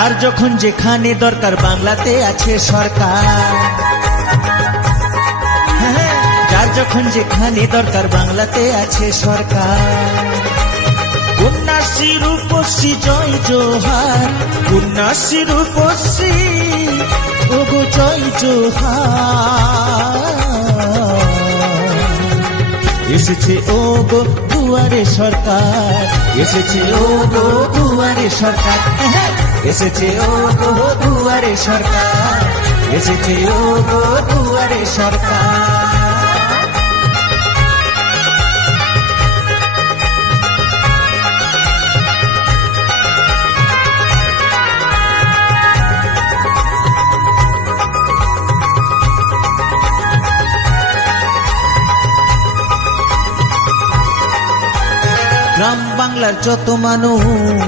যার যখন যেখানে দরকার বাংলাতে আছে সরকার। হ্যাঁ, যার যখন যেখানে দরকার বাংলাতে আছে সরকার। কন্যাশ্রী রূপশ্রী জয় জোহার। কন্যাশ্রী রূপশ্রী ওগো জয় জোহার। এসেছে ও গো দুয়ারে সরকার। এসেছে ও গো দুয়ারে সরকার। হ্যাঁ, এসেছে ও গো দুয়ারে সরকার এসেছে ও গো দুয়ারে সরকার। গ্রাম বাংলার যত মানুষ